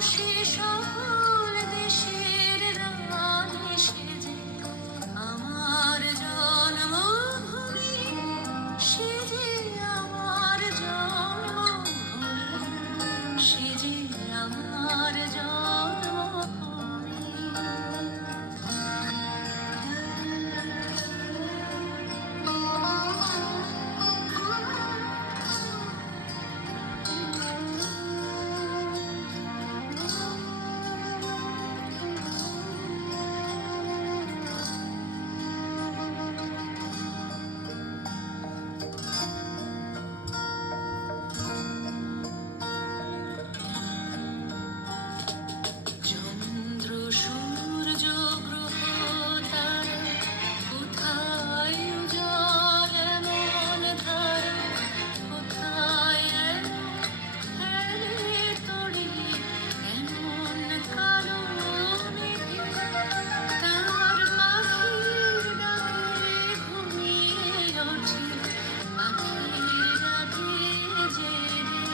খুশি সকল দেশের রানী সেজে আমার জন্মভূমি, সেজে আমার জন্মভূমি, সেজে আমার জন্মভূমি। চন্দ্র সূর্য গ্রহ তারা কোথায় উজ্জ্বল এমন ধারা, কোথায় এলো খেলে তড়ি এমন কালো মেঘে, তার পাখির ডাকে ঘুমিয়ে ওঠে, পাখির ডাকে জেগে।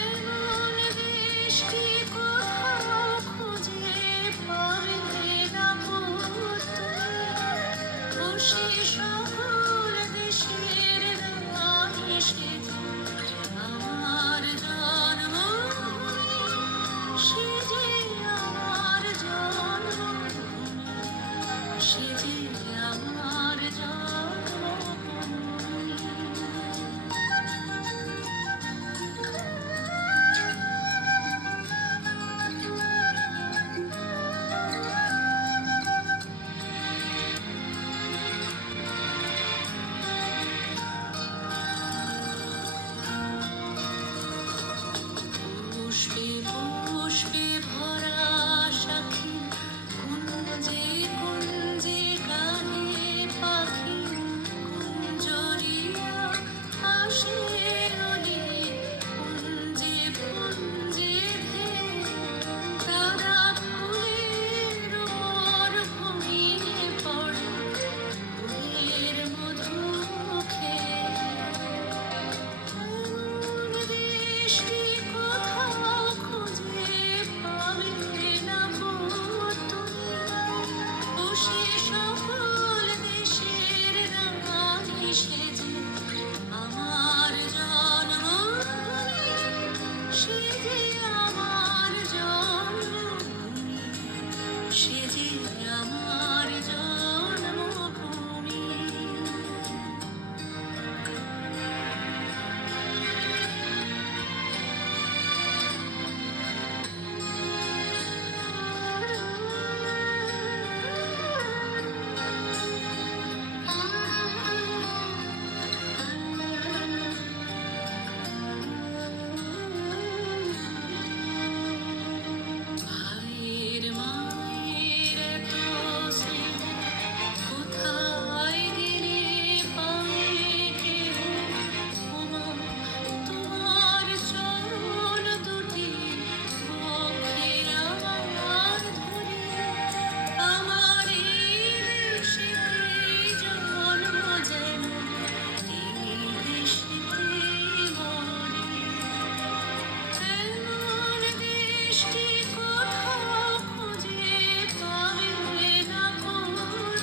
এমন দেশটি কোথাও খুঁজে পাবে না পুতুল, খুশি সকল দেশের রানী সেজে আমার জন্মভূমি, সেজে আমার জন্মভূমি, সেজে আমার জন্মভূমি। পুষ্পে পুষ্পে ভরা সাক্ষী, কুঞ্জে কুঞ্জে গানে পাখি, কুঞ্জরিয়া আসে অলি, পুঞ্জে পুঞ্জে ধেয়ে তারা ফুলের উপর ঘুমিয়ে পড়ে, ফুলের মধু খেয়ে। এমন দেশটি কোথাও খুঁজে পাবে না পুতুল, খুশি সকল দেশের রানী সেজে আমার জন্মভূমি, সেজে আমার জন্মভূমি, সেজে আমার জন্মভূমি। ভাইয়ের মায়ের এত স্নেহ কোথায় গেলে পাবে কেহ, ওমা তোমার চরণ দুটি বক্ষে আমার ধরে, আমার এই দেশেতেই জন্ম যেন এই দেশেতেই মরে। এমন দেশটি কোথাও খুঁজে পাবে না পুতুল,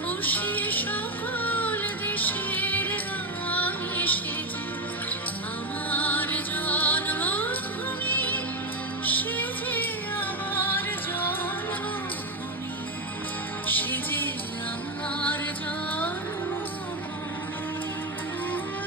খুশি সকল